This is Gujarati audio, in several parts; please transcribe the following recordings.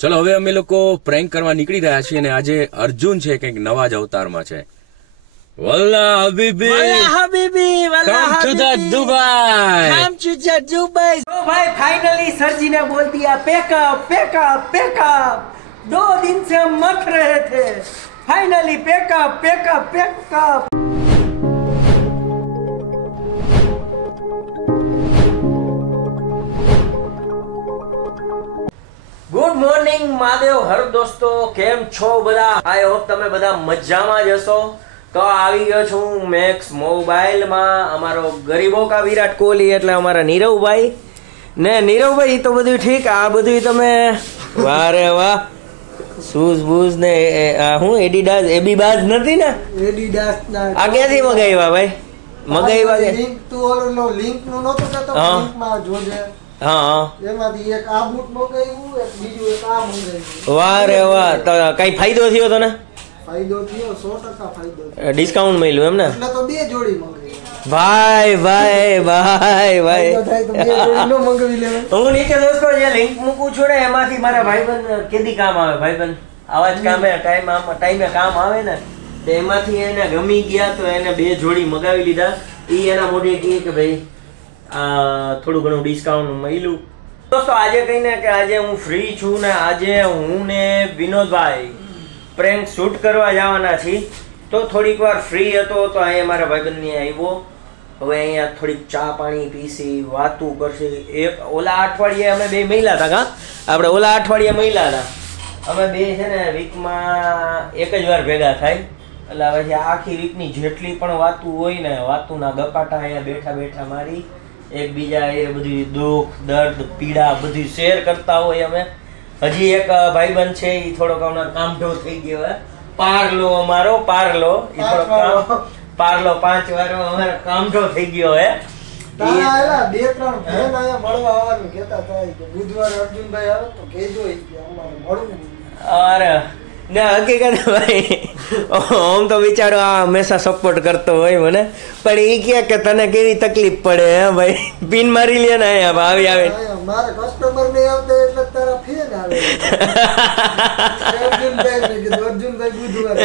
ચલો હવે અમે લોકો પ્રેન્ક કરવા નીકળી રહ્યા છીએ અને આજે અર્જુન છે કંઈક નવા જ અવતારમાં છે. વલ્લા હબીબી કમ ટુ ધ દુબઈ. तो भाई फाइनली सर जी ने बोल दिया पैकअप पैकअप पैकअप. 2 दिन से हम मत रहे थे. Finally pack up pack up pack up. Good morning Mahadev Har દોસ્તો, કેમ છો બધા? આઈ હોપ તમે બધા મજામાં જ હશો. તો આવી ગયો છું મેક્સ મોબાઈલમાં. અમારો ગરીબો કા વિરાટ કોહલી એટલે અમારા નીરવભાઈ ને. નીરવભાઈ તો બધું ઠીક, આ બધું તમે વાહ રે વાહ શૂઝ બૂઝ ને હું એડિડાસ એબીબાઝ નથી ને? એડિડાસ ના આ ક્યાંથી મગાવ્યા ભાઈ? મગાવ્યા કે લિંક તું ઓલો લિંક નું નતો કહેતો? લિંક માં જોજે. હા, એમાંથી એક આ બૂટ મગાવ્યું, એક બીજું એક આ મગાવ્યું. વાહ રે વાહ. તો કઈ ફાયદો થયો તને? ફાયદો થયો, 100% ફાયદો થયો. ડિસ્કાઉન્ટ મળ્યું એમ ને? એટલે તો 2 જોડી મગાવી. ભાઈ ભાઈ ભાઈ ભાઈ તો થાય તો 2 જોડી નો મગાવી લેવાય. હું નીચે દોસ્તો જે લિંક મૂકું છું ને એમાંથી મારા ભાઈબંધ કેદી કામ આવે. ભાઈબંધ આવા જ કામે ટાઈમે કામ આવે ને, તો એમાંથી એને ગમી ગયા તો એને 2 જોડી મગાવી લીધા. એ એના મોઢે કહે કે ભાઈ થોડું ઘણું ડિસ્કાઉન્ટ મળ્યું. દોસ્તો આજે કહીને કે આજે હું ફ્રી છું ને આજે હું ને વિનોદભાઈ પ્રેન્ક શૂટ કરવા જવાના છીએ. તો થોડીક વાર ફ્રી હતો તો અહીંયા મારા ભાઈબંધની આવ્યો. હવે અહીંયા થોડીક ચા પાણી પીસી વાતું કરશે. એક ઓલા અઠવાડિયે અમે 2 મહિલા હતા. કા આપણે ઓલા અઠવાડિયે મહિલા હતા. અમે 2 છે ને વીકમાં એક જ વાર ભેગા થાય. એટલે હવે આખી વીકની જેટલી પણ વાતું હોય ને વાતુના ગપાટા અહીંયા બેઠા બેઠા મારી એકબીજા એ બધું દુઃખ દર્દ પીડા બધું શેર કરતા હોય અમે. હજી એક ભાઈબંધ છે એ થોડોક હમણાં કામઢો થઈ ગયો હે. પારલો અમારો પારલો એ થોડો પારલો 5 વાર અમારો કામઢો થઈ ગયો હે. તારા 2-3 ફ્રેન્ડ આયા મળવા આવવાનું કહેતા હતા કે બુધવારે અર્જુનભાઈ આવે તો કહેજો કે અમારે મળવું. અરે ના હકીકત ભાઈ આમ તો બિચારો આ હંમેશા સપોર્ટ કરતો હોય મને, પણ એ કહે કે તને કેવી તકલીફ પડે હે ભાઈ, પિન મારી લે ને અહીંયા આવી આવે. મારે કસ્ટમર નહીં આવતા એટલે તારા ફેન આવે. અર્જુનભાઈ ને કીધું અર્જુનભાઈ બુધવારે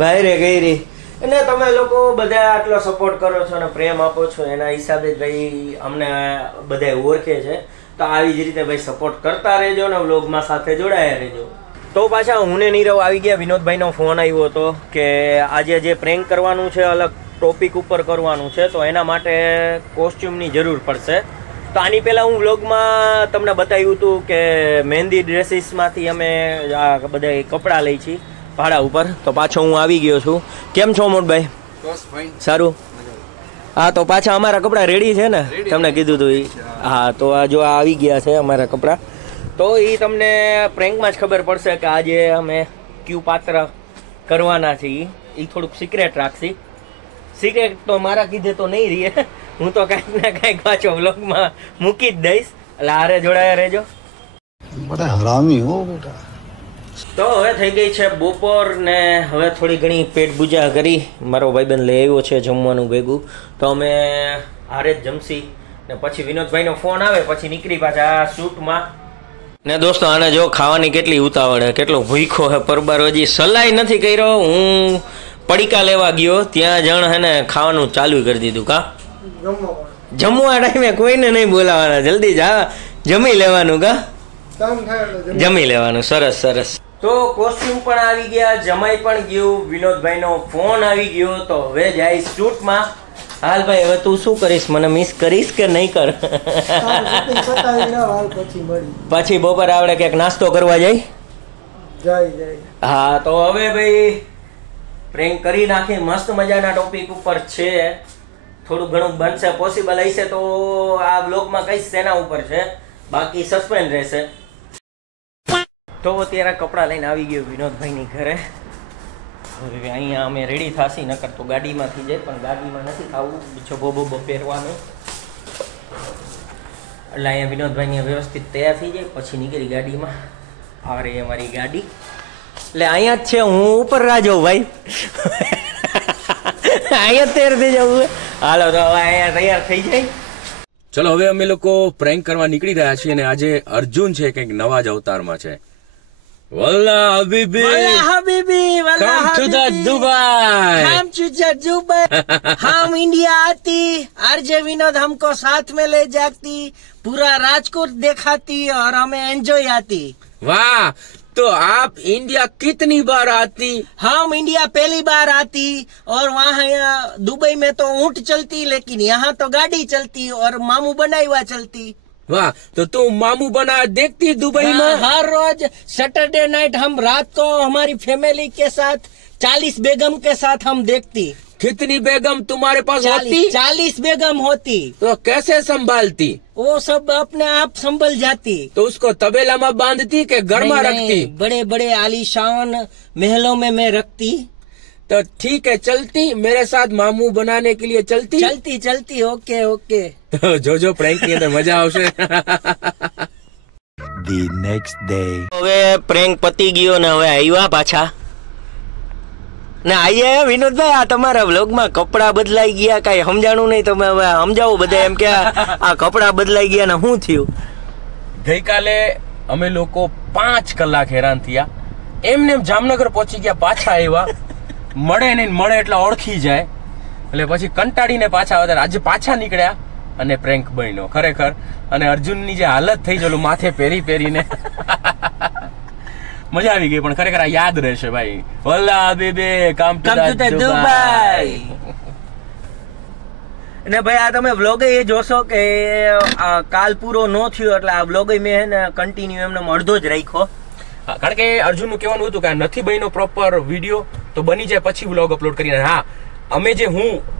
ભાઈ રે ગઈ રી. અને તમે લોકો બધા આટલો સપોર્ટ કરો છો અને પ્રેમ આપો છો એના હિસાબે ભાઈ અમને બધા ઓળખે છે. તો આવી જ રીતે ભાઈ સપોર્ટ કરતા રહેજો ને વ્લોગમાં સાથે જોડાયા રહેજો. તો પાછા હું ને નીરવ આવી ગયા. વિનોદભાઈનો ફોન આવ્યો હતો કે આજે જે પ્રેન્ક કરવાનું છે અલગ ટોપિક ઉપર કરવાનું છે, તો એના માટે કોસ્ચ્યુમની જરૂર પડશે. તો આની પહેલાં હું વ્લોગમાં તમને બતાવ્યું હતું કે મહેંદી ડ્રેસીસમાંથી અમે આ બધા કપડાં લઈ છીએ ભાડા ઉપર. તો પાછો હું આવી ગયો છું. કેમ છો મોટભાઈ? સારું. હા, તો પાછા અમારા કપડાં રેડી છે ને? તમને કીધું હતું એ. હા, તો આ જો આવી ગયા છે અમારા કપડાં. તો એ તમને પ્રેન્કમાં જ ખબર પડશે કે આજે અમે કયું પાત્ર કરવાના છીએ. એ થોડુંક સિક્રેટ રાખશી. સિક્રેટ તો મારા કીધે તો નહીં રહીએ, હું તો કાંઈક ને કાંઈક પાછો વ્લોગમાં મૂકી જ દઈશ. એટલે હારે જોડાયા રહેજો. બડા હરામી હો બેટા. તો હવે થઈ ગઈ છે બપોર ને હવે થોડી ઘણી પેટ પૂજા કરી. મારો ભાઈબંધ લઈ આવ્યો છે જમવાનું ભેગું, તો અમે હારે જ જમશી ને પછી વિનોદભાઈનો ફોન આવે પછી નીકળી પાછા આ શૂટમાં. ને દોસ્તો આને જો ખાવાની કેટલી ઉતાવળ હે, કેટલો ભૂખ્યો હે પરબાર. હજી સલાઈ નથી કર્યો. હું પડીકા લેવા ગયો ત્યાં જણ હે ને ખાવાનું ચાલુ કરી દીધું. કા જમવા ટાઈમે કોઈને નહીં બોલાવાના, જલ્દી જા જમી લેવાનું. કા જમી લેવાનું. સરસ સરસ. તો કોસ્ટ્યુમ પણ આવી ગયા, જમાઈ પણ ગયું, વિનોદભાઈનો ફોન આવી ગયો. તો હવે જાય શૂટમાં. હાલ ભાઈ હવે તું શું કરીશ? મને મિસ કરીશ કે નહીં કર? પછી બપોર આવડે ક્યાંક નાસ્તો કરવા જાય. હા, તો હવે ભાઈ પ્રેન્ક કરી નાખી. મસ્ત મજાના ટોપિક ઉપર છે. થોડું ઘણું બનશે, પોસિબલ હશે તો આ બ્લોગમાં કઈ સેના ઉપર છે, બાકી સસ્પેન્ડ રહેશે. તો અત્યારે કપડાં લઈને આવી ગયો વિનોદભાઈની ઘરે. હવે અહીંયા અમે રેડી થાશી, નકર તો ગાડીમાં થઈ જાય, પણ ગાડીમાં નથી ખાવું, છોબો બોબો પહેરવાનું. એટલે અહીંયા વિનોદભાઈને વ્યવસ્થિત તૈયાર થઈ જાય પછી નીકળી ગાડીમાં. આ રહી અમારી ગાડી. એટલે અહીંયા જ છે, હું ઉપર રાહ જોઉં ભાઈ. અહીંયા તૈયાર થઈ જવું. હાલો તો હવે અહીંયા તૈયાર થઈ જાય. ચલો હવે અમે લોકો પ્રેન્ક કરવા નીકળી રહ્યા છીએ અને આજે અર્જુન છે કંઈક નવા જ અવતારમાં છે. વલ્લા હબીબી, वल्ला हबीबी, वल्ला come to the Habibi, Dubai. come to the Dubai. हम इंडिया आती, आरजे विनोद हमको साथ में ले जाती, पूरा राजकोट दिखाती और हमें एंजॉय आती. वाह, तो आप इंडिया कितनी बार आती? हम इंडिया पहली बार आती और वहाँ दुबई में तो ऊंट चलती, लेकिन यहाँ तो गाड़ी चलती और मामू बनाई हुआ चलती. वाह, तो तुम मामू बना देखती दुबई में? हर रोज सैटरडे नाइट हम रात को हमारी फैमिली के साथ 40 बेगम के साथ हम देखती. कितनी बेगम तुम्हारे पास होती? 40 बेगम होती. तो कैसे संभालती? वो सब अपने आप संभल जाती. तो उसको तबेला में बांधती के घर में रखती? बड़े बड़े आलीशान महलों में मैं रखती. तो ठीक है, चलती मेरे साथ मामू बनाने के लिए चलती? चलती चलती. Okay okay. तो जो प्रेंक ની અંદર મજા આવશે. The next day. હવે પ્રેન્ક પતી ગયો ને હવે આવ્યા પાછા ને આયા વિનોદભાઈ, આ તમારા વ્લોગમાં કપડા બદલાઈ ગયા, કઈ સમજાણું નહીં. તમે હવે સમજાવો બધા એમ કે આ કપડા બદલાઈ ગયા ને શું થયું? ગઈકાલે અમે લોકો 5 કલાક હેરાન થયા, એમને જામનગર પહોંચી ગયા, પાછા આવ્યા, મળે નહીં, મળે એટલે ઓળખી જાય એટલે પછી કંટાળીને પાછા આવ્યા. આજે પાછા નીકળ્યા અને પ્રેન્ક બન્યો ખરેખર. અને અર્જુનની જે હાલત થઈ ચલું માથે પહેરીને મજા આવી ગઈ, પણ ખરેખર આ યાદ રહેશે ભાઈ. વલ્લા હબીબી, કમ ટુ ધ દુબઈ. ને ભાઈ આ તમે વ્લોગ એ જોશો કે કાલ પૂરો નો થયો એટલે આ વ્લોગ મેં હે ને કન્ટિન્યુ એમને અડધો જ રાખ્યો. કારણ કે અર્જુનનું કહેવાનું હતું કે આ નથી બન્યો પ્રોપર વિડીયો, તો બની જાય પછી વ્લોગ અપલોડ કરીને. હા, અમે જે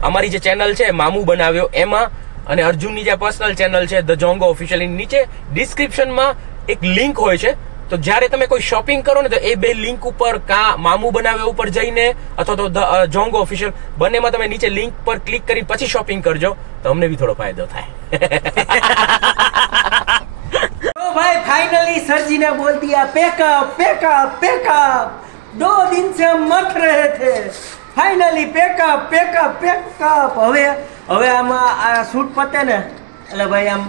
અમારી જે ચેનલ છે મામુ બનાવ્યો એમાં, અને અર્જુનની જે પર્સનલ ચેનલ છે ધ જોંગો ઓફિશિયલ, નીચે ડિસ્ક્રિપ્શનમાં એક લિંક હોય છે. તો જ્યારે તમે કોઈ શોપિંગ કરો ને તો એ બે લિંક ઉપર કા મામુ બનાવ્યો ઉપર જઈને અથવા તો ધ જોંગો ઓફિશિયલ બંનેમાં તમે નીચે લિંક પર ક્લિક કરીને પછી શોપિંગ કરજો, તો અમને બી થોડો ફાયદો થાય. तो भाई फाइनली सर जी ने बोल दिया पैकअप पैकअप पैकअप. 2 दिन से हम मत रहे थे, फाइनली पैकअप पैकअप पैकअप. હવે આમાં આ શૂટ પતે ને એટલે ભાઈ આમ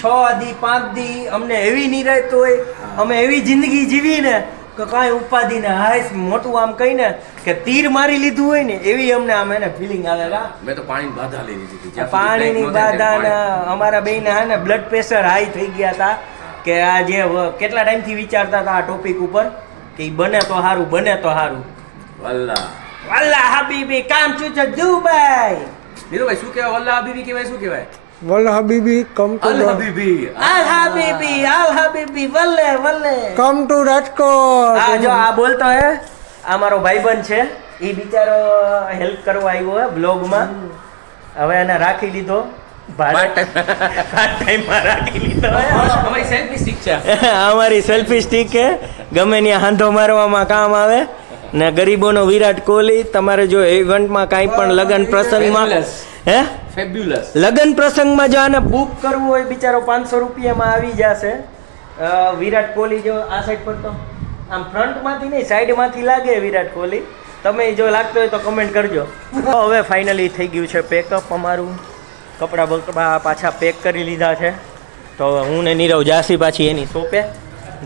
6 દી 5 દી અમને એવી નિરાયત હોય, અમે એવી જિંદગી જીવી ને કે કાંઈ ઉપાધિ ને હાઈસ મોટું આમ કહીને કે તીર મારી લીધું હોય ને એવી અમને આમ એને ફિલિંગ આવે. મેં તો પાણીની બાધા લઈ લીધી હતી. પાણીની બાધા ને અમારા બેયના હે ને બ્લડ પ્રેશર હાઈ થઈ ગયા હતા કે આ જે કેટલા ટાઈમથી વિચારતા હતા આ ટોપિક ઉપર કે બને તો સારું, બને તો સારું. વલ્લા વલ્લા હબીબી, કામ ટુ ધ દુબઈ. નીરુભાઈ શું કહેવાય? વલ્લા હબીબી કહેવાય? શું કહેવાય? વલ્લા હબીબી, કમ ટુ અલ હબીબી. આલ હબીબી વલ્લે વલ્લે. Come to Rajkot. આ જો આ બોલતો હે આ મારો ભાઈબંધ છે, એ બિચારો હેલ્પ કરવા આવ્યો હે બ્લોગમાં. હવે એને રાખી લીધો પાર્ટ ટાઈમમાં રાખી લીધો. અમારી સેલ્ફી સ્ટિક છે. અમારી સેલ્ફી સ્ટિક છે, ગમે ત્યાં હાંધો મારવામાં કામ આવે. ને ગરીબોનો વિરાટ કોહલી. તમારે જો ઇવેન્ટમાં કાંઈ પણ લગન પ્રસંગમાં હે ફેબ્યુલસ લગન પ્રસંગમાં જો આને બુક કરવું હોય બિચારો 500 રૂપિયામાં આવી જશે. વિરાટ કોહલી જો આ સાઈડ પર તો આમ ફ્રન્ટમાંથી નહીં સાઈડમાંથી લાગે વિરાટ કોહલી. તમે જો લાગતો હોય તો કમેન્ટ કરજો. હવે ફાઇનલી થઈ ગયું છે પેકઅપ અમારું. કપડાં બકડા પાછા પેક કરી લીધા છે. તો હું ને નીરવ જાસી પાછી એની શોપે.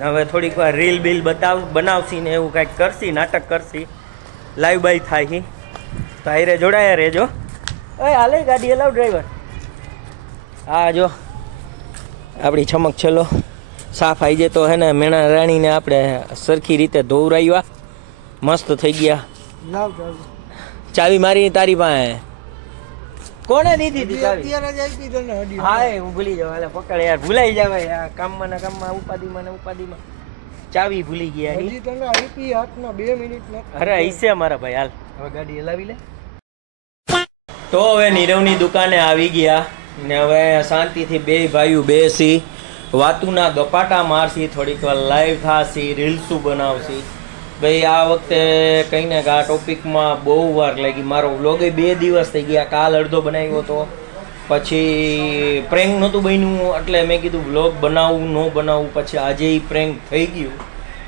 હવે થોડીક વાર રીલ બિલ બનાવશી ને એવું કાંઈક કરશી, નાટક કરશી, લાઈવ બાય થાય. તો આયરે જોડાયા રહેજો. ઓય હાલે ગાડી હલાવ ડ્રાઈવર. હા જો આપણી છમક છેલ્લો સાફ આવી જાય તો હે ને મેણા રાણીને આપણે સરખી રીતે ધોવરાવ્યા, મસ્ત થઈ ગયા. લાવ ચાવી. ચાવી મારી તારી પાસે કોને દીધી હતી ચાવી? અત્યારે જ આપી દે ને હડી. હા હું ભૂલી જાઉં. હાલે પકડ યાર, ભૂલાઈ જવાય આ કામમાં ને કામમાં, ઉપાધિમાં ને ઉપાધિમાં ચાવી ભૂલી ગયા. હજી તને આપી હાથમાં 2 મિનિટ ને. અરે હિસ્સે મારા ભાઈ. હાલ હવે ગાડી હલાવી લે. તો હવે નીરવની દુકાને આવી ગયા ને હવે શાંતિથી બે ભાઈઓ બેસી વાતુના ગપાટા મારસી, થોડીક વાર લાઈવ થાશી, રીલ્સું બનાવશી. ભાઈ આ વખતે કંઈ ને આ ટોપિકમાં બહુ વાર લાગી. મારો વ્લોગ 2 દિવસ થઈ ગયા. કાલ અડધો બનાવ્યો હતો, પછી પ્રેન્ક નહોતું બન્યું એટલે મેં કીધું વ્લોગ બનાવવું ન બનાવવું. પછી આજે પ્રેન્ક થઈ ગયું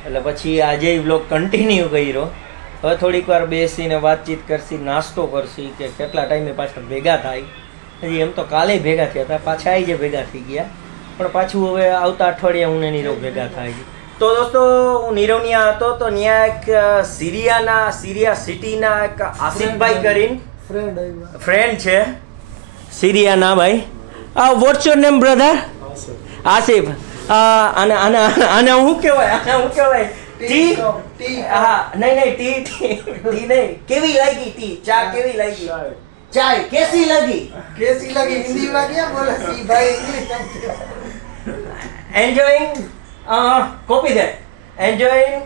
એટલે પછી આજે વ્લોગ કન્ટિન્યુ કર્યો. હવે થોડીક વાર બેસીને વાતચીત કરશી, નાસ્તો કરશી કે કેટલા ટાઈમે પાછા ભેગા થાય હજી એમ તો કાલે ભેગા થયા હતા, પાછા આવી ભેગા થઈ ગયા, પણ પાછું હવે આવતા અઠવાડિયે હું ને નીરવ ભેગા થાય છે. તો દોસ્તો હું નીરવ ન્યા હતો તો ન્યા એક સિરિયા સિટીના એક આસિફભાઈ કરીને ફ્રેન્ડ છે સિરિયાના ભાઈ. What's your name brother? Asif. આને હું કહેવાય ટી? હા નહીં ટી નહીં. કેવી લાગી ટી? ચા કેવી લાગી? ચાય કેસી લગી હિન્દીમાં ક્યાં બોલે સી ભાઈ English enjoying copy that enjoying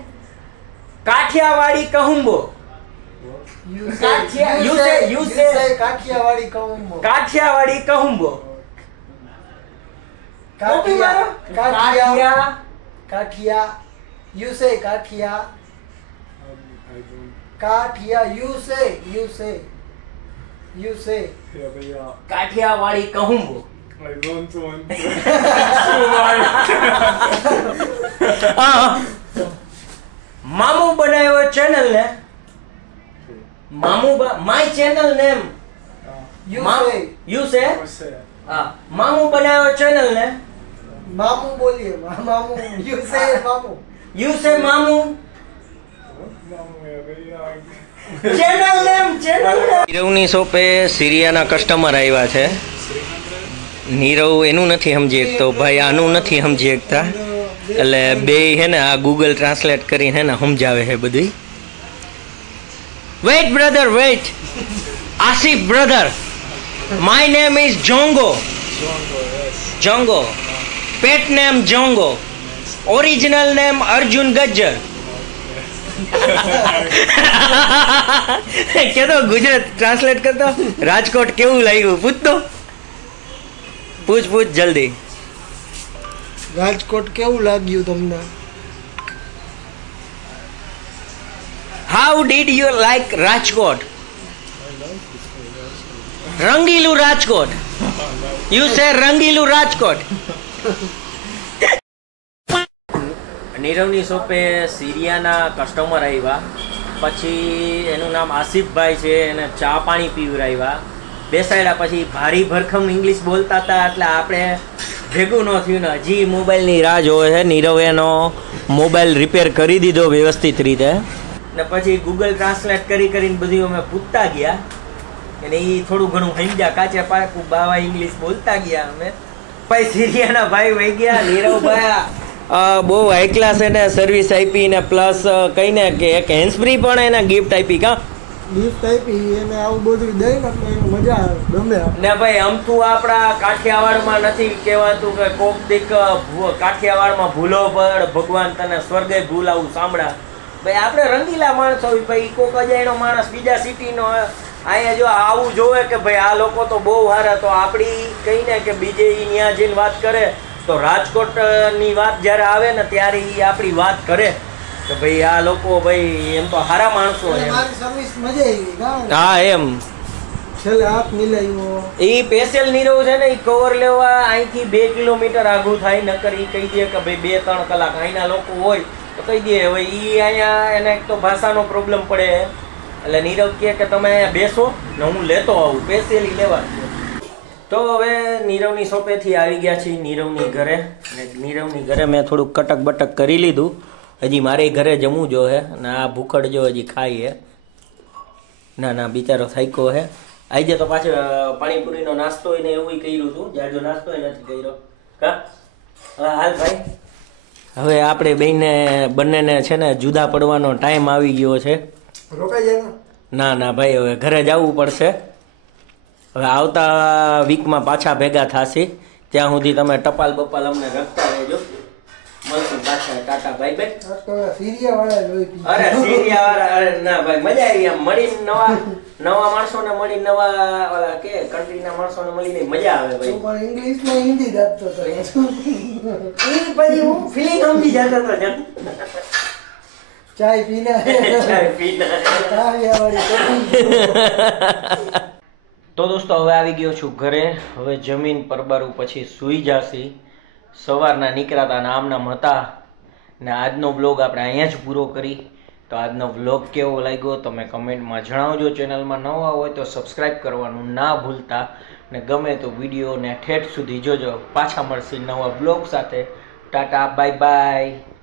Kathiyawadi કહુંબો. કાઠિયાવાડી કહુંબો. કાઠિયાવાડી કહુંબો. કોપી મારો. કાઠિયા you say કાઠિયા you say Kathiawadi કહુંબો. મામુ બનાવ્યો ચેનલ ને my channel name you say મામુ બનાવ્યો ચેનલ ને મામુ બોલીએ મામુ you say મામુ ચેનલ નેમ નીરવની શોપે સિરિયાના કસ્ટમર આવ્યા છે. નીરવ એનું નથી સમજી શકતો, ભાઈ આનું નથી સમજી શકતા, એટલે બે હે ને આ ગૂગલ ટ્રાન્સલેટ કરીને ને સમજાવે છે બધી. Wait brother wait. Asif brother, my name is Jongo. Pet name Jongo. Original name Arjun Gajjar. કેતો ગુજરાત ટ્રાન્સલેટ કરતો. રાજકોટ કેવું લાગ્યું પૂછતો? પૂછ જલ્દી. રાજકોટ કેવું લાગ્યું તમને? How did you like Rajkot? રંગીલું રાજકોટ. યુ સે રંગીલું રાજકોટ. નીરવની શોપે સિરિયાના કસ્ટમર આવ્યા, પછી એનું નામ આસિફભાઈ છે, એને ચા પાણી પીવરાવ્યા, બેસાડ્યા, પછી ભારી ભરખમ ઇંગ્લિશ બોલતા હતા એટલે આપણે ભેગું ન થયું ને હજી મોબાઈલની રાહ જોવે છે. નીરવ એનો મોબાઈલ રિપેર કરી દીધો વ્યવસ્થિત રીતે ને પછી ગૂગલ ટ્રાન્સલેટ કરીને બધું અમે પૂછતા ગયા અને એ થોડું ઘણું સમજ્યા. કાચે પાકું બાવા ઇંગ્લિશ બોલતા ગયા અમે. પછી સિરિયાના ભાઈ વહી ગયા. નીરવભાઈ બહુ હાઈ ક્લાસ એને સર્વિસ આપી ને પ્લસ કહીને કે એક હેન્ડ ફ્રી પણ એને ગિફ્ટ આપી. ગિફ્ટ આપી એને આવું બધું દઈ ને મજા આવે, ગમે ને ભાઈ અમથું આપણા કાઠિયાવાડમાં નથી કહેવાતું કે કોક દીક કાઠિયાવાડમાં ભૂલો પડ ભગવાન તને સ્વર્ગે ભૂલાવું સાંભળા. ભાઈ આપણે રંગીલા માણસો હોય, ભાઈ કોક અજાણ્યો માણસ બીજા સિટીનો અહીંયા જો આવું જોવે કે ભાઈ આ લોકો તો બહુ સારા, તો આપણી કહીને કે બીજે ત્યાં જઈને વાત કરે તો રાજકોટની વાત જ્યારે આવે ને ત્યારે એ આપણી વાત કરે કે ભાઈ આ લોકો ભાઈ એમ તો સારા માણસો. હા એમ છેલ્લે હાથ મિલાવ્યો. એ સ્પેશિયલ નીરવ છે ને એ કવર લેવા અહીંથી 2 કિલોમીટર આગું થાય, નકર એ કહી દે કે ભાઈ 2-3 કલાક. અહીંના લોકો હોય તો કહી દે. હવે એ અહીંયા એને એક તો ભાષાનો પ્રોબ્લેમ પડે એટલે નીરવ કહે કે તમે અહીંયા બેસો ને હું લેતો આવું, સ્પેશિયલી લેવા. તો હવે નીરવની શોપેથી આવી ગયા છીએ નીરવની ઘરે. અને નીરવની ઘરે મેં થોડુંક કટક બટક કરી લીધું. હજી મારે ઘરે જમવું જો હે અને આ ભૂખડ જો હજી ખાઈ હે. ના બિચારો થાક્યો હે. આજે તો પાછો પાણીપુરીનો નાસ્તો એને એવું કર્યું હતું, જાજો નાસ્તો નથી કર્યો. હાલ ભાઈ, હવે આપણે બંનેને છે ને જુદા પડવાનો ટાઈમ આવી ગયો છે. રોકાઈ જાય? ના ભાઈ, હવે ઘરે જવું પડશે. હવે આવતા વીકમાં પાછા ભેગા થશે. ત્યાં સુધી તમે ટપાલ બપાલ અમને રખતા રહેજો. મળશું પાછા. Tata bye bye. અરે સિરિયા વાળા, અરે ના ભાઈ મજા આવી. આમ મળીને નવા માણસોને મળી, નવા ઓલા કે કન્ટ્રીના માણસોને મળીને મજા આવે ભાઈ. પણ ઇંગ્લિશમાં હિન્દી દાતો હતો. એ પછી હું ફીલિંગ સમજી જતો હતો જન. ચાય પીના તો દોસ્તો હવે આવી ગયો છું ઘરે. હવે જમીન પરબારું પછી સૂઈ જાશી. સવારના નીકળ્યા હતા આમ નામ હતા ને આજનો વ્લોગ આપણે અહીંયા જ પૂરો કરી. તો આજનો વ્લોગ કેવો લાગ્યો તમે કમેન્ટમાં જણાવજો. ચેનલમાં નવા હોય તો સબસ્ક્રાઈબ કરવાનું ના ભૂલતા. ને ગમે તો વિડીયોને ઠેઠ સુધી જોજો. પાછા મળશે નવા બ્લોગ સાથે. Tata, bye bye.